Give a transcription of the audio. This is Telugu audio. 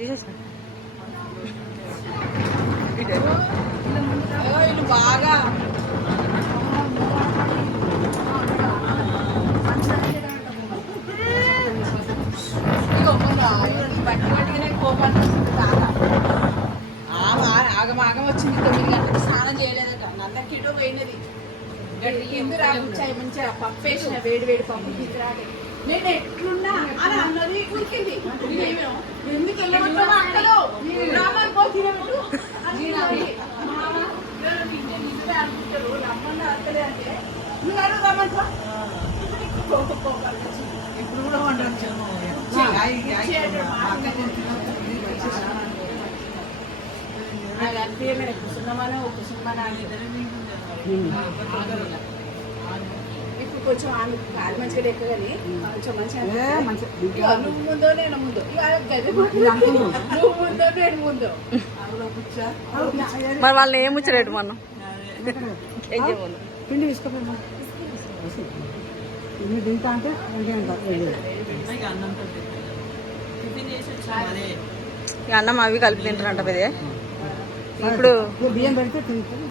తీసేసిన బాగా బట్టి పట్టుకునే కోపాలు ఆగమాగం వచ్చింది 9 గంటలకు స్నానం చేయలేదట నందకి ఇటో పోయినది కింద రాకొచ్చాయి మంచిగా పప్పు వేసిన వేడి వేడి పప్పు కింద రాలి నేను ఎట్లున్నా అని అన్నది ఉరికింది ఎందుకు వెళ్ళమంటావా అక్కలు రామని పో తినట్టు అనుకుంటారు రమ్మన్నా అక్కలే అంటే నువ్వు అడుగుదామంటా ఇప్పుడు కూడా వండొచ్చు ఇప్పుడు కొంచెం కాలు మంచిగా ఎక్కగాని కొంచెం మంచిగా నువ్వు ముందో నేను ముందు నువ్వు ముందో నేను ముందు మరి వాళ్ళని ఏం ముచ్చరేటు మనం ఏం చేయమను పిండి తీసుకోపోయి తింటా అంటే అన్నం అవి కలిపి తింటారంట పెద్ద ఇప్పుడు బియ్యం పెడితే తింటారు.